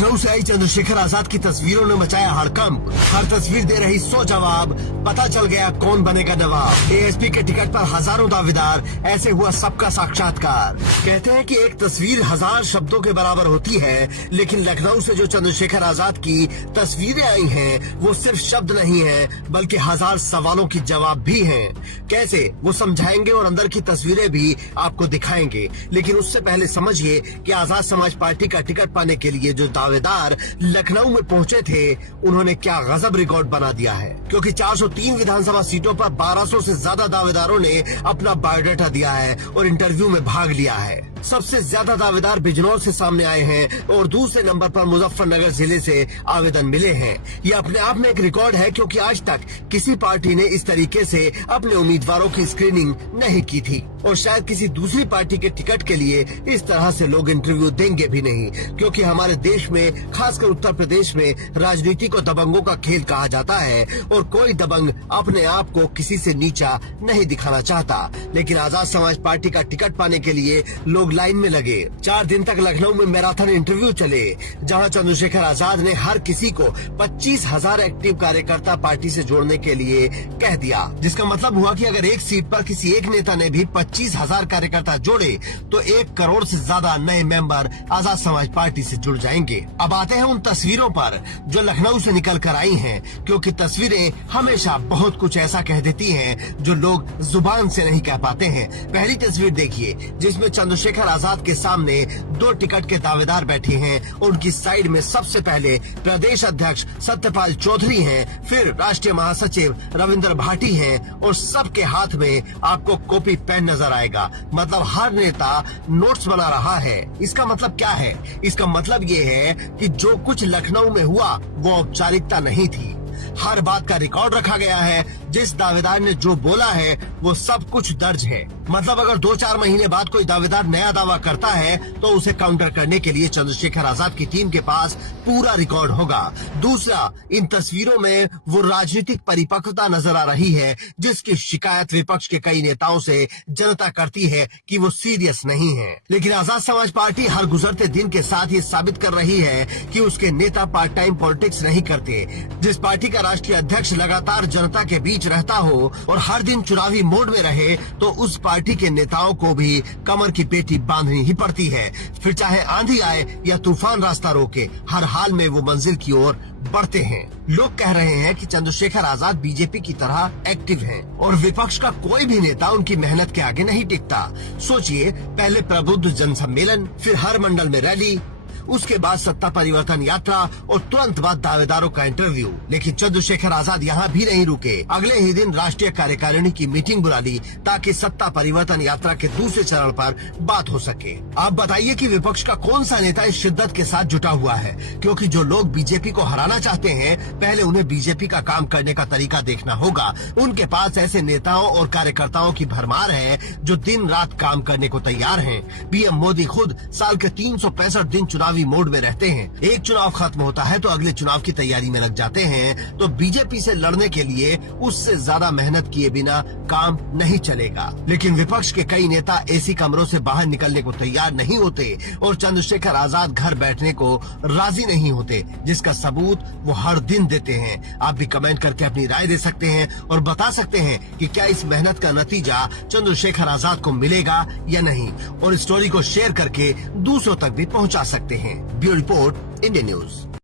लखनऊ से आई चंद्रशेखर आजाद की तस्वीरों ने मचाया हड़कंप। हर तस्वीर दे रही 100 जवाब। पता चल गया कौन बनेगा नवाब। एएसपी के टिकट पर हजारों दावेदार, ऐसे हुआ सबका साक्षात्कार। कहते हैं कि एक तस्वीर 1000 शब्दों के बराबर होती है, लेकिन लखनऊ से जो चंद्रशेखर आजाद की तस्वीरें आई हैं, वो सिर्फ शब्द नहीं है, बल्कि 1000 सवालों की जवाब भी हैं। कैसे, वो समझाएंगे और अंदर की तस्वीरें भी आपको दिखाएंगे। लेकिन उससे पहले समझिए कि आजाद समाज पार्टी का टिकट पाने के लिए जो दावेदार लखनऊ में पहुंचे थे, उन्होंने क्या गजब रिकॉर्ड बना दिया है। क्योंकि 403 विधानसभा सीटों पर 1200 से ज्यादा दावेदारों ने अपना बायोडाटा दिया है और इंटरव्यू में भाग लिया है। सबसे ज्यादा दावेदार बिजनौर से सामने आए हैं और दूसरे नंबर पर मुजफ्फरनगर जिले से आवेदन मिले हैं। ये अपने आप में एक रिकॉर्ड है, क्योंकि आज तक किसी पार्टी ने इस तरीके से अपने उम्मीदवारों की स्क्रीनिंग नहीं की थी और शायद किसी दूसरी पार्टी के टिकट के लिए इस तरह से लोग इंटरव्यू देंगे भी नहीं। क्योंकि हमारे देश में, खासकर उत्तर प्रदेश में, राजनीति को दबंगों का खेल कहा जाता है और कोई दबंग अपने आप को किसी से नीचा नहीं दिखाना चाहता। लेकिन आजाद समाज पार्टी का टिकट पाने के लिए लोग लाइन में लगे। 4 दिन तक लखनऊ में मैराथन इंटरव्यू चले, जहां चंद्रशेखर आजाद ने हर किसी को 25,000 एक्टिव कार्यकर्ता पार्टी से जोड़ने के लिए कह दिया। जिसका मतलब हुआ कि अगर एक सीट पर किसी एक नेता ने भी 25,000 कार्यकर्ता जोड़े तो 1 करोड़ से ज्यादा नए मेंबर आजाद समाज पार्टी से जुड़ जाएंगे। अब आते हैं उन तस्वीरों पर जो लखनऊ से निकल कर आई हैं, क्योंकि तस्वीरें हमेशा बहुत कुछ ऐसा कह देती हैं जो लोग जुबान से नहीं कह पाते हैं। पहली तस्वीर देखिए, जिसमें चंद्रशेखर आजाद के सामने 2 टिकट के दावेदार बैठे हैं। उनकी साइड में सबसे पहले प्रदेश अध्यक्ष सत्यपाल चौधरी हैं, फिर राष्ट्रीय महासचिव रविंद्र भाटी हैं और सबके हाथ में आपको कॉपी पेन नजर आएगा। मतलब हर नेता नोट्स बना रहा है। इसका मतलब क्या है? इसका मतलब ये है कि जो कुछ लखनऊ में हुआ वो औपचारिकता नहीं थी। हर बात का रिकॉर्ड रखा गया है। जिस दावेदार ने जो बोला है वो सब कुछ दर्ज है। मतलब अगर 2-4 महीने बाद कोई दावेदार नया दावा करता है तो उसे काउंटर करने के लिए चंद्रशेखर आजाद की टीम के पास पूरा रिकॉर्ड होगा। दूसरा, इन तस्वीरों में वो राजनीतिक परिपक्वता नजर आ रही है जिसकी शिकायत विपक्ष के कई नेताओं से जनता करती है कि वो सीरियस नहीं है। लेकिन आजाद समाज पार्टी हर गुजरते दिन के साथ ये साबित कर रही है कि उसके नेता पार्ट टाइम पॉलिटिक्स नहीं करते। जिस पार्टी का राष्ट्रीय अध्यक्ष लगातार जनता के बीच रहता हो और हर दिन चुनावी मोड में रहे, तो उस पार्टी के नेताओं को भी कमर की पेटी बांधनी ही पड़ती है। फिर चाहे आंधी आए या तूफान रास्ता रोके, हर हाल में वो मंजिल की ओर बढ़ते हैं। लोग कह रहे हैं कि चंद्रशेखर आजाद बीजेपी की तरह एक्टिव हैं और विपक्ष का कोई भी नेता उनकी मेहनत के आगे नहीं टिकता। सोचिए, पहले प्रबुद्ध जन सम्मेलन, फिर हर मंडल में रैली, उसके बाद सत्ता परिवर्तन यात्रा और तुरंत बाद दावेदारों का इंटरव्यू। लेकिन चंद्रशेखर आजाद यहाँ भी नहीं रुके। अगले ही दिन राष्ट्रीय कार्यकारिणी की मीटिंग बुला ली ताकि सत्ता परिवर्तन यात्रा के दूसरे चरण पर बात हो सके। आप बताइए कि विपक्ष का कौन सा नेता इस शिद्दत के साथ जुटा हुआ है? क्योंकि जो लोग बीजेपी को हराना चाहते हैं, पहले उन्हें बीजेपी का काम करने का तरीका देखना होगा। उनके पास ऐसे नेताओं और कार्यकर्ताओं की भरमार है जो दिन रात काम करने को तैयार हैं। पीएम मोदी खुद साल के 365 दिन चुनावी मोड में रहते हैं। एक चुनाव खत्म होता है तो अगले चुनाव की तैयारी में लग जाते हैं। तो बीजेपी से लड़ने के लिए उससे ज्यादा मेहनत किए बिना काम नहीं चलेगा। लेकिन विपक्ष के कई नेता एसी कमरों से बाहर निकलने को तैयार नहीं होते और चंद्रशेखर आजाद घर बैठने को राजी नहीं होते, जिसका सबूत वो हर दिन देते हैं। आप भी कमेंट करके अपनी राय दे सकते हैं और बता सकते हैं कि क्या इस मेहनत का नतीजा चंद्रशेखर आजाद को मिलेगा या नहीं, और स्टोरी को शेयर करके दूसरों तक भी पहुंचा सकते हैं। Bureau report, India news.